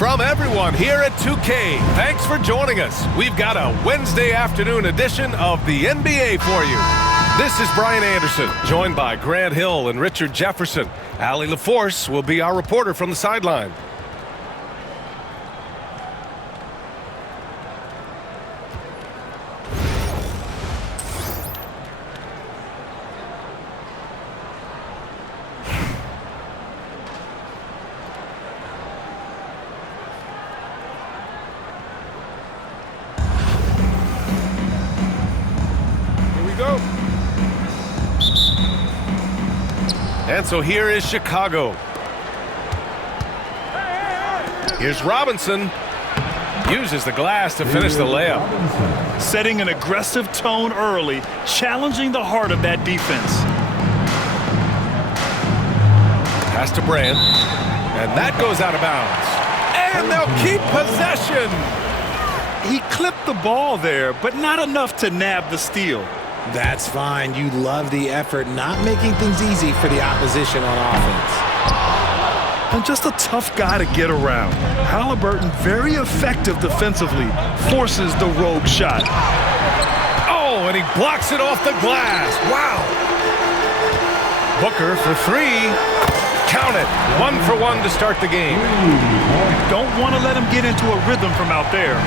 From everyone here at 2K, thanks for joining us. We've got a Wednesday afternoon edition of the NBA for you. This is Brian Anderson, joined by Grant Hill and Richard Jefferson. Allie LaForce will be our reporter from the sideline. And so here is Chicago. Here's Robinson. Uses the glass to finish the layup. Setting an aggressive tone early, challenging the heart of that defense. Pass to Brand. And that goes out of bounds. And they'll keep possession. He clipped the ball there, but not enough to nab the steal. That's fine. You love the effort, not making things easy for the opposition on offense. And just a tough guy to get around. Halliburton, very effective defensively, forces the rogue shot. Oh, and he blocks it off the glass. Wow. Booker for three. Count it. 1 for 1 to start the game. Don't want to let him get into a rhythm from out there.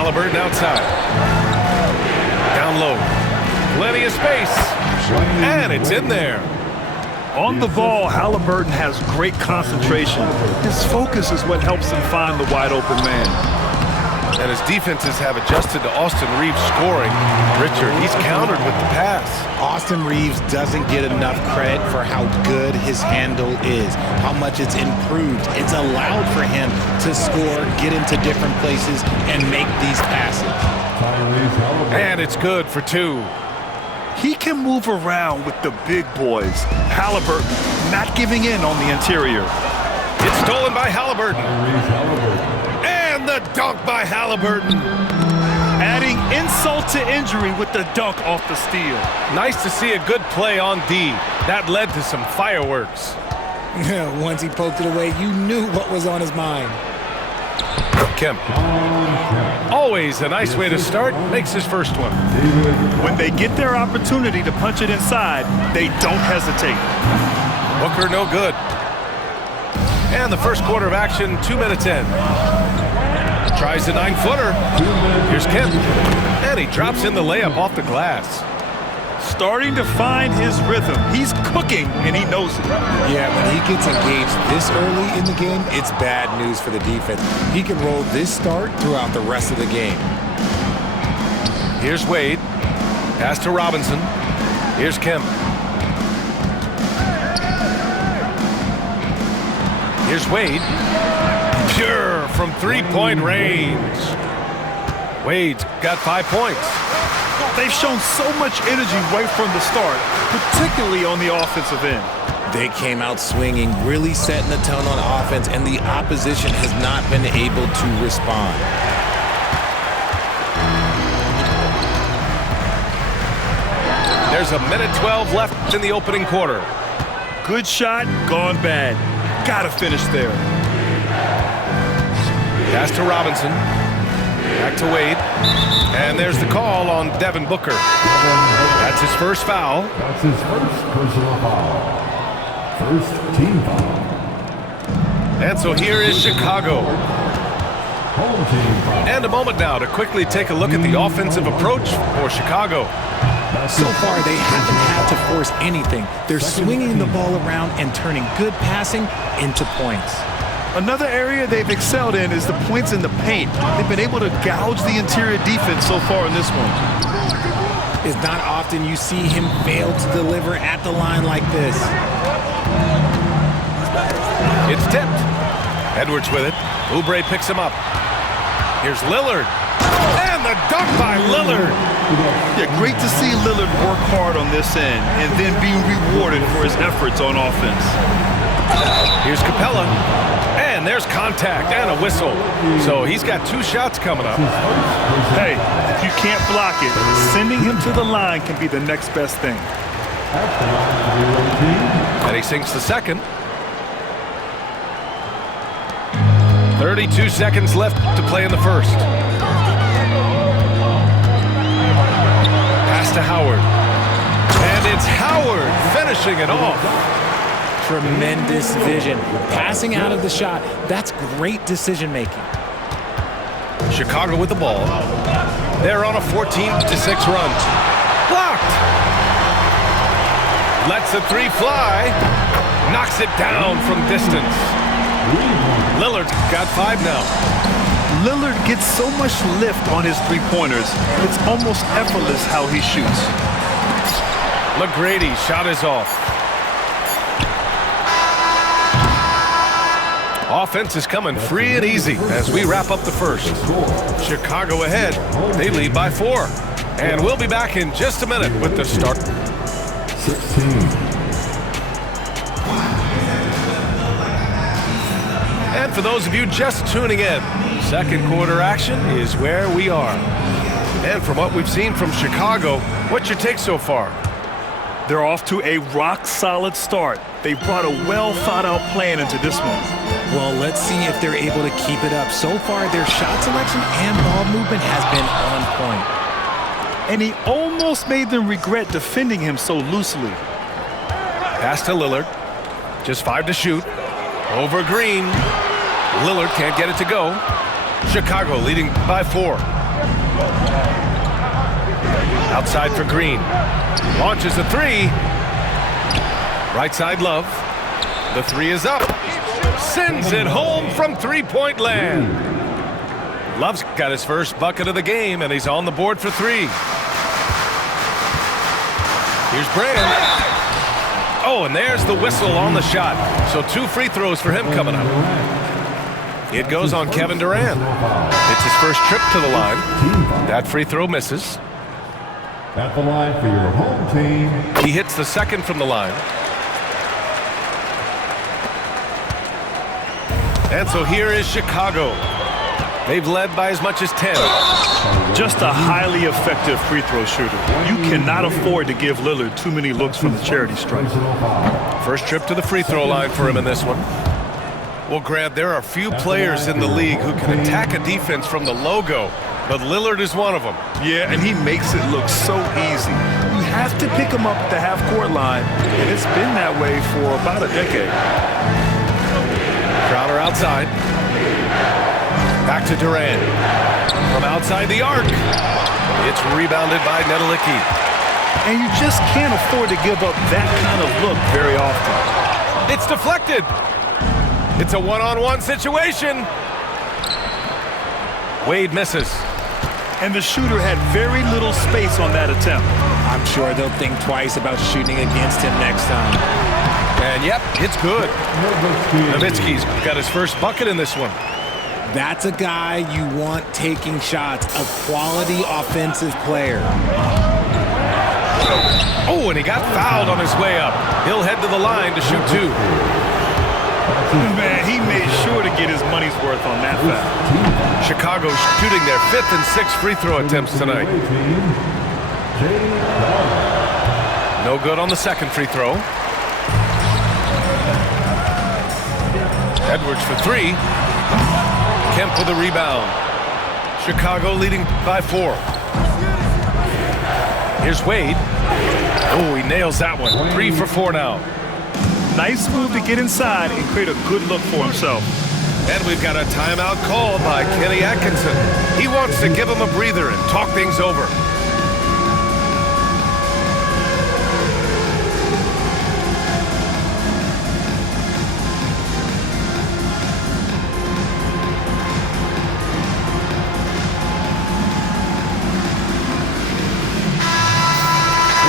Halliburton outside. Down low. Plenty of space. And it's in there. On the ball, Halliburton has great concentration. His focus is what helps him find the wide open man. And his defenses have adjusted to Austin Reeves scoring. Richard, he's countered with the pass. Austin Reeves doesn't get enough credit for how good his handle is, how much it's improved. It's allowed for him to score, get into different places, and make these passes. And it's good for 2. He can move around with the big boys. Halliburton not giving in on the interior. It's stolen by Halliburton. And the dunk by Halliburton. Adding insult to injury with the dunk off the steal. Nice to see a good play on D. That led to some fireworks. Once he poked it away, you knew what was on his mind. Kemp. Always a nice way to start. Makes his first one. When they get their opportunity to punch it inside, they don't hesitate. Booker no good. And the first quarter of action, 2 minutes in. Tries the 9-footer. Here's Kemp. And he drops in the layup off the glass. Starting to find his rhythm. He's cooking, and he knows it. Yeah, when he gets engaged this early in the game, it's bad news for the defense. He can roll this start throughout the rest of the game. Here's Wade. Pass to Robinson. Here's Kemp. Here's Wade. Pure from three-point range. Wade's got 5 points. They've shown so much energy right from the start, particularly on the offensive end. They came out swinging, really setting the tone on offense, and the opposition has not been able to respond. There's 1:12 left in the opening quarter. Good shot, gone bad. Gotta finish there. Pass to Robinson. Back to Wade. And there's the call on Devin Booker. That's his first foul. That's his first personal foul. First team foul. And so here is Chicago. Home team foul. And a moment now to quickly take a look at the offensive approach for Chicago. So far, they haven't had to force anything. They're swinging the ball around and turning good passing into points. Another area they've excelled in is the points in the paint. They've been able to gouge the interior defense so far in this one. It's not often you see him fail to deliver at the line like this. It's tipped. Edwards with it. Oubre picks him up. Here's Lillard. And the dunk by Lillard. Yeah, great to see Lillard work hard on this end and then be rewarded for his efforts on offense. Here's Capella. And there's contact and a whistle. So he's got 2 shots coming up. Hey, if you can't block it, sending him to the line can be the next best thing. And he sinks the second. 32 seconds left to play in the first. Pass to Howard. And it's Howard finishing it off. Tremendous vision. Passing out of the shot, that's great decision making. Chicago with the ball. They're on a 14-6 run. Blocked. Lets the three fly. Knocks it down from distance. Lillard's got 5 now. Lillard gets so much lift on his three-pointers, it's almost effortless how he shoots. McGrady shot is off. Offense is coming free and easy as we wrap up the first. Chicago ahead. They lead by 4. And we'll be back in just a minute with the start. 16. And for those of you just tuning in, second quarter action is where we are. And from what we've seen from Chicago, what's your take so far? They're off to a rock-solid start. They brought a well-thought-out plan into this one. Well, let's see if they're able to keep it up. So far, their shot selection and ball movement has been on point. And he almost made them regret defending him so loosely. Pass to Lillard. Just 5 to shoot. Over Green. Lillard can't get it to go. Chicago leading by 4. Outside for Green. Launches a 3. Right side Love. The 3 is up. Sends it home from three-point land. Love's got his first bucket of the game, and he's on the board for 3. Here's Brand. Oh, and there's the whistle on the shot. So 2 free throws for him coming up. It goes on Kevin Durant. It's his first trip to the line. That free throw misses. At the line for your home team. He hits the second from the line. And so here is Chicago. They've led by as much as 10. Just a highly effective free throw shooter. You cannot afford to give Lillard too many looks from the charity stripe. First trip to the free throw line for him in this one. Well, Grant, there are few players in the league who can attack a defense from the logo, but Lillard is one of them. Yeah, and he makes it look so easy. You have to pick him up at the half-court line, and it's been that way for about a decade. Crowder outside. Back to Durant. From outside the arc. It's rebounded by Nedelicki. And you just can't afford to give up that kind of look very often. It's deflected. It's a one-on-one situation. Wade misses. And the shooter had very little space on that attempt. I'm sure they'll think twice about shooting against him next time. And yep, it's good. Nowitzki's got his first bucket in this one. That's a guy you want taking shots, a quality offensive player. Oh, and he got fouled on his way up. He'll head to the line to shoot 2. Man, he made sure to get his money's worth on that foul. Chicago shooting their 5th and 6th free throw attempts tonight. No good on the second free throw. Edwards for 3. Kemp with a rebound. Chicago leading by 4. Here's Wade. Oh, he nails that one. 3 for 4 now. Nice move to get inside and create a good look for himself. And we've got a timeout call by Kenny Atkinson. He wants to give him a breather and talk things over.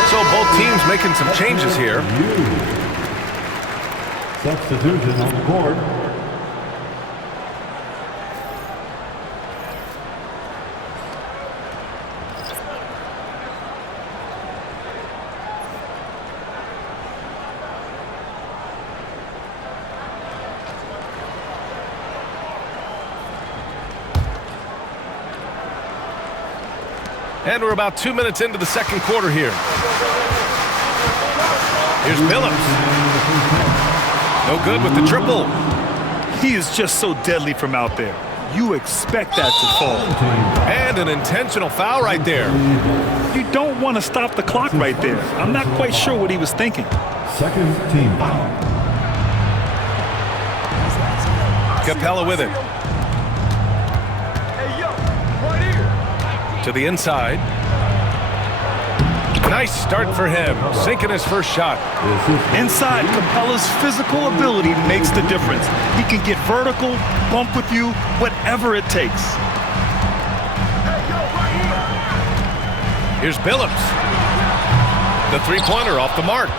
So both teams making some changes here. Substitution on the court. And we're about 2 minutes into the second quarter here. Here's Phillips. No good with the triple. He is just so deadly from out there. You expect that to fall. And an intentional foul right there. You don't want to stop the clock right there. I'm not quite sure what he was thinking. Second team foul. Capella with it. To the inside. Nice start for him, sinking his first shot. Inside, Capella's physical ability makes the difference. He can get vertical, bump with you, whatever it takes. Here's Billups. The three-pointer off the mark.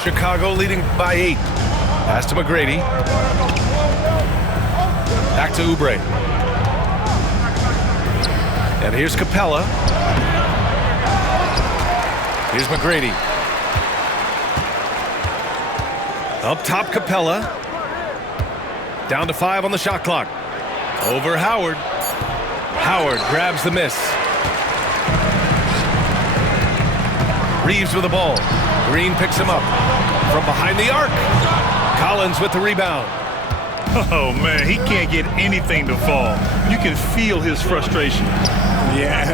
Chicago leading by 8. Pass to McGrady. Back to Oubre. And here's Capella. Here's McGrady. Up top, Capella. Down to 5 on the shot clock. Over Howard. Howard grabs the miss. Reeves with the ball. Green picks him up. From behind the arc. Collins with the rebound. Oh, man, he can't get anything to fall. You can feel his frustration. Yeah,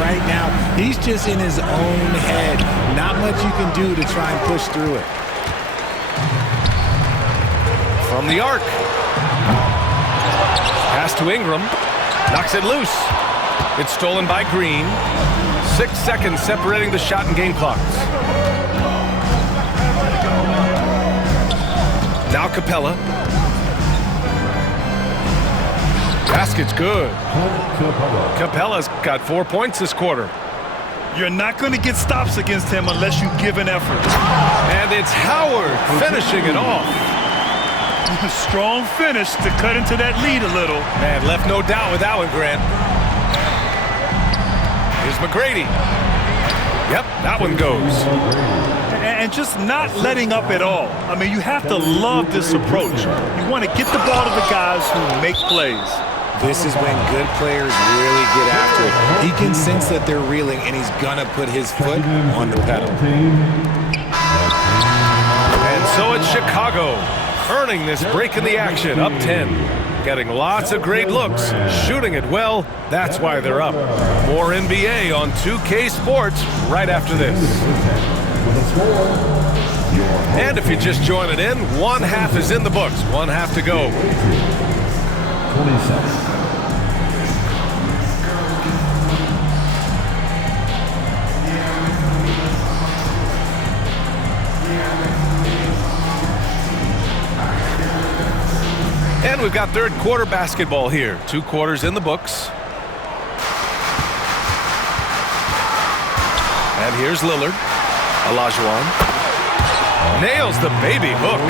right now, he's just in his own head. Not much you can do to try and push through it. From the arc. Pass to Ingram. Knocks it loose. It's stolen by Green. 6 seconds separating the shot and game clocks. Now Capella. Basket's good. Capella's got 4 points this quarter. You're not going to get stops against him unless you give an effort. And it's Howard finishing it off. Strong finish to cut into that lead a little. Man, left no doubt with that one, Grant. Here's McGrady. Yep, that one goes. And just not letting up at all. I mean, you have to love this approach. You want to get the ball to the guys who make plays. This is when good players really get after it. He can sense that they're reeling, and he's going to put his foot on the pedal. And so it's Chicago, earning this break in the action, up 10. Getting lots of great looks, shooting it well. That's why they're up. More NBA on 2K Sports right after this. And if you're just joining in, one half is in the books, one half to go. 27. And we've got third quarter basketball here. 2 quarters in the books. And here's Lillard. Olajuwon. Nails the baby hook.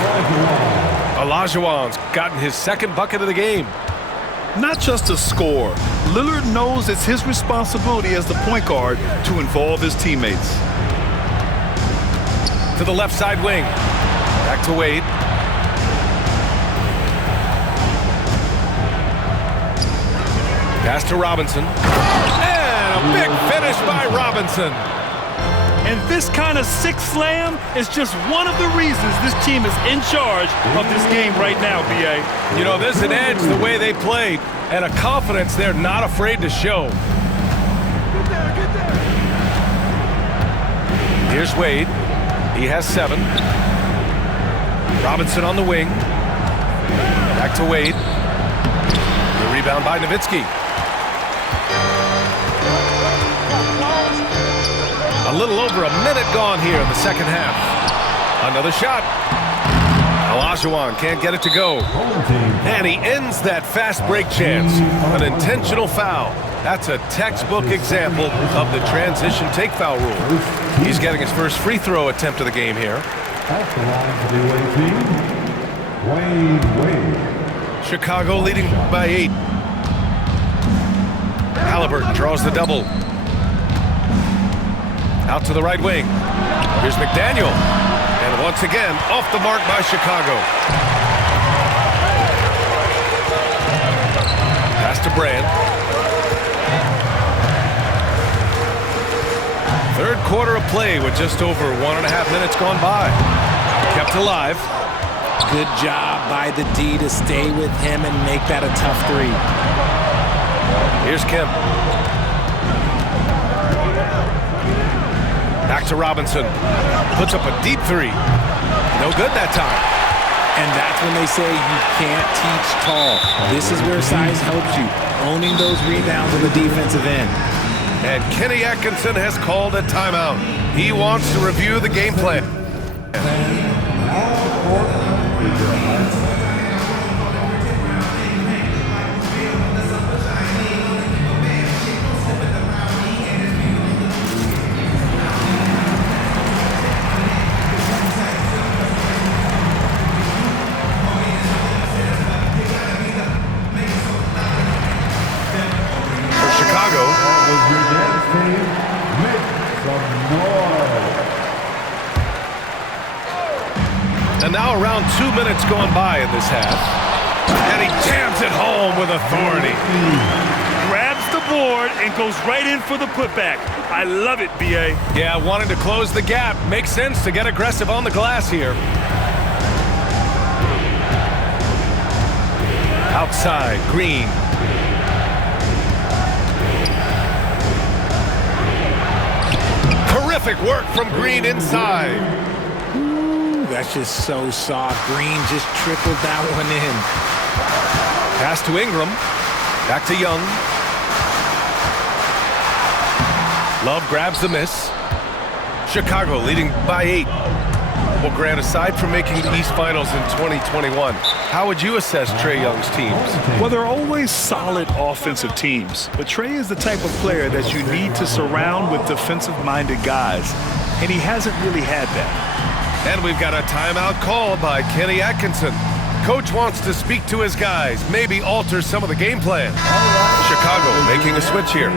Olajuwon's gotten his second bucket of the game. Not just a score. Lillard knows it's his responsibility as the point guard to involve his teammates. To the left side wing. Back to Wade. Pass to Robinson. And a big finish by Robinson. And this kind of six slam is just one of the reasons this team is in charge of this game right now, B.A. You know, there's an edge the way they played and a confidence they're not afraid to show. Here's Wade. He has 7. Robinson on the wing. Back to Wade. The rebound by Nowitzki. A little over a minute gone here in the second half. Another shot. Olajuwon can't get it to go. And he ends that fast break chance. An intentional foul. That's a textbook example of the transition take foul rule. He's getting his first free throw attempt of the game here. At the line for the away team, Wade. Chicago leading by 8. Halliburton draws the double. Out to the right wing. Here's McDaniel. And once again, off the mark by Chicago. Pass to Brand. Third quarter of play with just over 1.5 minutes gone by. Kept alive. Good job by the D to stay with him and make that a tough three. Here's Kim. Back to Robinson. Puts up a deep three. No good that time. And that's when they say you can't teach tall. This is where size helps you. Owning those rebounds on the defensive end. And Kenny Atkinson has called a timeout. He wants to review the game plan. And now around 2 minutes going by in this half. And he jams it home with authority. Grabs the board and goes right in for the putback. I love it, B.A. Yeah, wanting to close the gap. Makes sense to get aggressive on the glass here. Outside, Green. Terrific work from Green inside. That's just so soft. Green just trickled that one in. Pass to Ingram. Back to Young. Love grabs the miss. Chicago leading by 8. Well, Grant, aside from making the East Finals in 2021, how would you assess Trae Young's teams? Well, they're always solid offensive teams, but Trae is the type of player that you need to surround with defensive-minded guys, and he hasn't really had that. And we've got a timeout called by Kenny Atkinson. Coach wants to speak to his guys, maybe alter some of the game plan. Chicago making a switch here.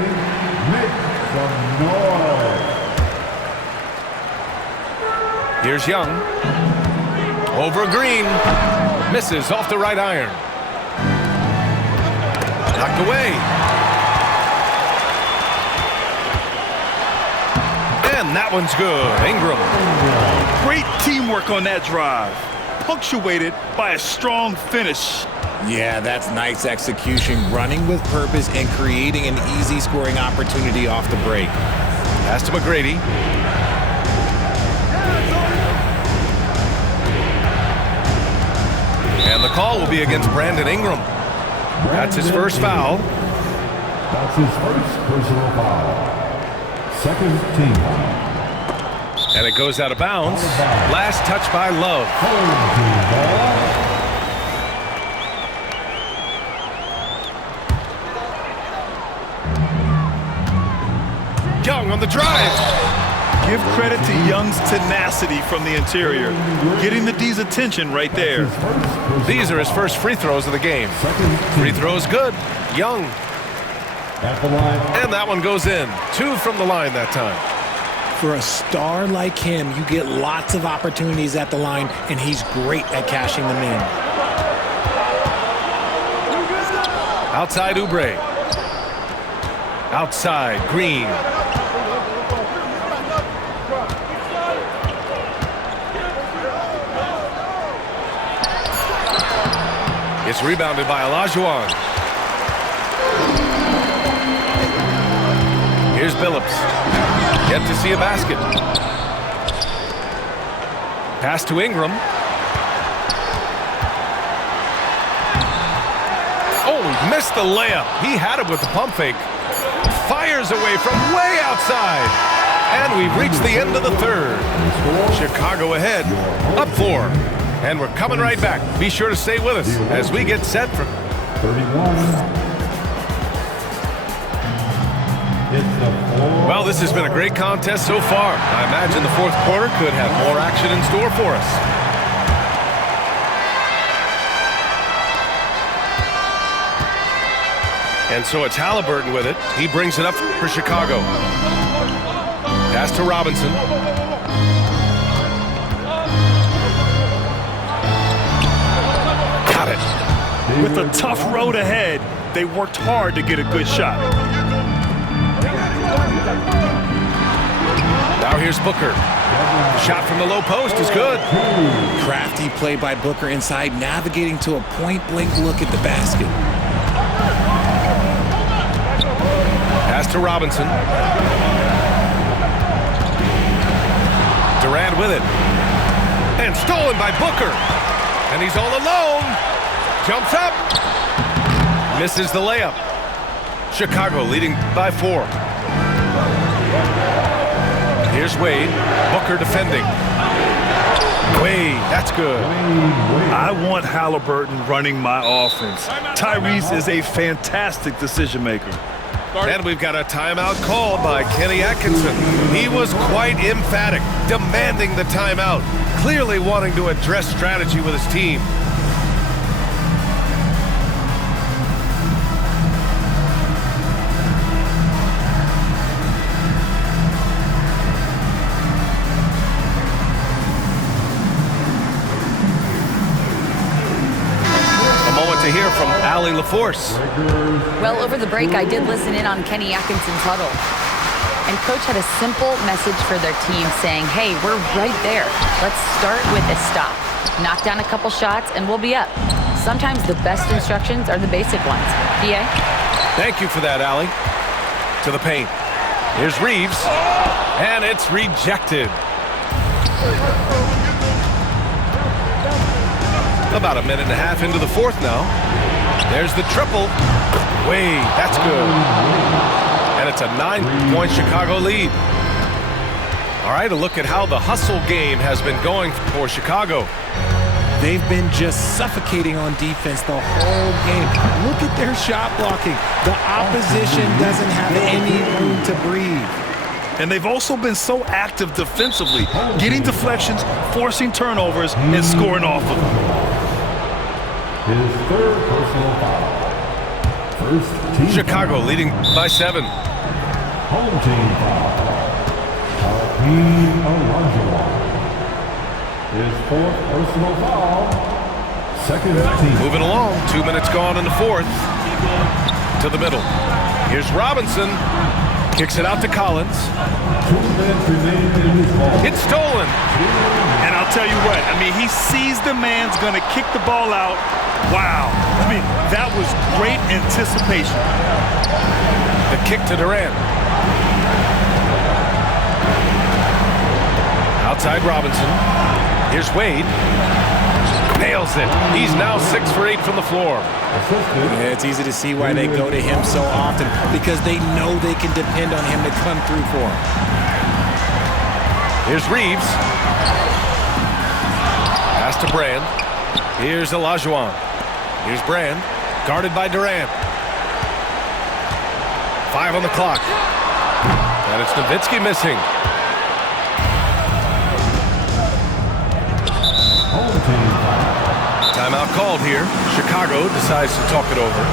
Here's Young. Over Green. Misses off the right iron. Knocked away. And that one's good. Ingram. Great teamwork on that drive, punctuated by a strong finish. Yeah, that's nice execution, running with purpose and creating an easy scoring opportunity off the break. Pass to McGrady. And the call will be against Brandon Ingram. That's his first foul. That's his first personal foul. Second team foul. And it goes out of bounds. Last touch by Love. Young on the drive. Give credit to Young's tenacity from the interior, getting the D's attention right there. These are his first free throws of the game. Free throws good. Young. And that one goes in. 2 from the line that time. For a star like him, you get lots of opportunities at the line, and he's great at cashing them in. Outside Oubre. Outside Green. It's rebounded by Olajuwon. Here's Billups. Yet to see a basket. Pass to Ingram. Oh, he missed the layup. He had it with the pump fake. Fires away from way outside. And we've reached the end of the third. Chicago ahead, up 4. And we're coming right back. Be sure to stay with us as we get set for 31. Well, this has been a great contest so far. I imagine the fourth quarter could have more action in store for us. And so it's Halliburton with it. He brings it up for Chicago. Pass to Robinson. Got it. With a tough road ahead, they worked hard to get a good shot. Now here's Booker. The shot from the low post is good. Crafty play by Booker inside, navigating to a point-blank look at the basket. Pass to Robinson. Durant with it. And stolen by Booker. And he's all alone. Jumps up. Misses the layup. Chicago leading by 4. Here's Wade. Booker defending. Wade, that's good. I want Halliburton running my offense. Tyrese is a fantastic decision maker. And we've got a timeout called by Kenny Atkinson. He was quite emphatic, demanding the timeout, clearly wanting to address strategy with his team. To hear from Allie LaForce. Well, over the break, I did listen in on Kenny Atkinson's huddle. And Coach had a simple message for their team saying, hey, we're right there. Let's start with a stop. Knock down a couple shots, and we'll be up. Sometimes the best instructions are the basic ones. PA? Thank you for that, Allie. To the paint. Here's Reeves. And it's rejected. About a minute and a half into the fourth now. There's the triple. Wade, that's good. And it's a 9-point Chicago lead. All right, a look at how the hustle game has been going for Chicago. They've been just suffocating on defense the whole game. Look at their shot blocking. The opposition doesn't have any room to breathe. And they've also been so active defensively, getting deflections, forcing turnovers, and scoring off of them. His third personal foul. First team Chicago leading by 7. Home team foul. Hakeem Olajuwon. His fourth personal foul. Second team. Moving along, 2 minutes gone in the fourth. To the middle. Here's Robinson. Kicks it out to Collins. 2 minutes remain in this ball. It's stolen. And I'll tell you what, I mean, he sees the man's going to kick the ball out. Wow. I mean, that was great anticipation. The kick to Durant. Outside Robinson. Here's Wade. Nails it. He's now 6 for 8 from the floor. Yeah, it's easy to see why they go to him so often, because they know they can depend on him to come through for them. Here's Reeves. Pass to Brand. Here's Olajuwon. Here's Brand. Guarded by Durant. 5 on the clock. And it's Nowitzki missing. Timeout called here. Chicago decides to talk it over.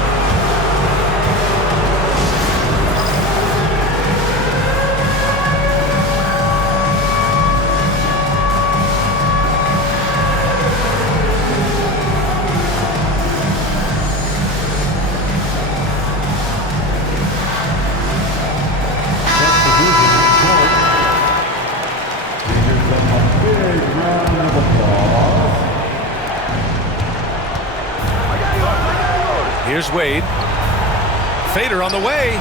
Here's Wade. Fader on the way.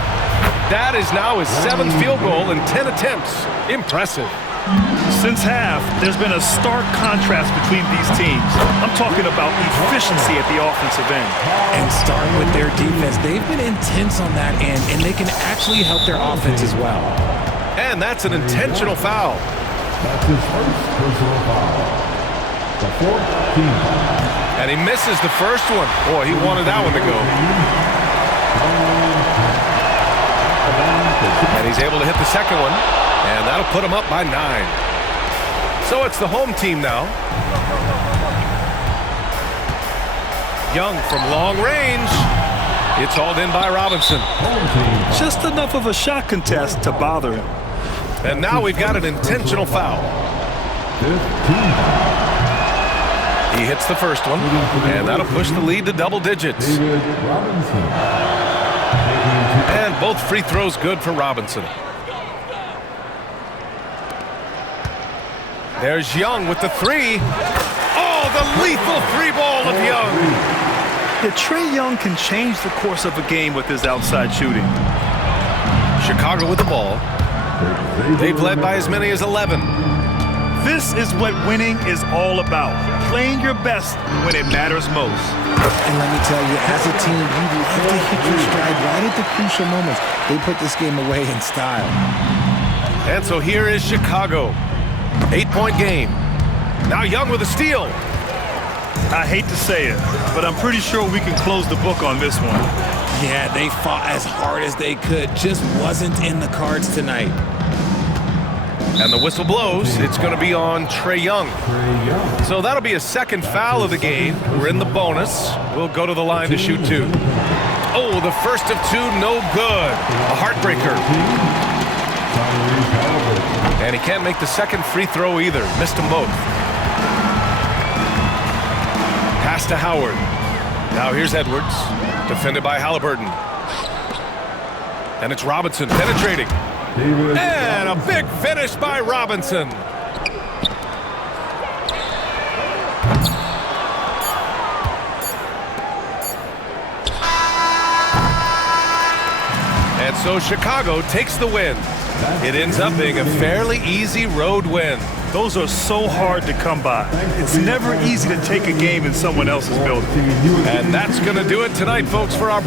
That is now his 7th field goal in 10 attempts. Impressive. Since half, there's been a stark contrast between these teams. I'm talking about efficiency at the offensive end. And starting with their defense, they've been intense on that end, and they can actually help their offense as well. And that's an intentional foul. That's his first personal foul. The fourth team foul. And he misses the first one. Boy, he wanted that one to go. And he's able to hit the second one. And that'll put him up by 9. So it's the home team now. Young from long range. It's hauled in by Robinson. Just enough of a shot contest to bother him. And now we've got an intentional foul. He hits the first one, and that'll push the lead to double digits. And both free throws good for Robinson. There's Young with the three. Oh, the lethal three ball of Young. Yeah, Trae Young can change the course of a game with his outside shooting. Chicago with the ball. They've led by as many as 11. This is what winning is all about. Playing your best when it matters most. And let me tell you, as a team, you have to hit your stride right at the crucial moments. They put this game away in style. And so here is Chicago. 8-point game. Now Young with a steal. I hate to say it, but I'm pretty sure we can close the book on this one. Yeah, they fought as hard as they could. Just wasn't in the cards tonight. And the whistle blows. It's going to be on Trae Young. So that'll be a second foul of the game. We're in the bonus. We'll go to the line to shoot two. Oh, the first of two, no good. A heartbreaker. And he can't make the second free throw either. Missed them both. Pass to Howard. Now here's Edwards. Defended by Halliburton. And it's Robinson penetrating. And a big finish by Robinson. And so Chicago takes the win. It ends up being a fairly easy road win. Those are so hard to come by. It's never easy to take a game in someone else's building. And that's going to do it tonight, folks, for our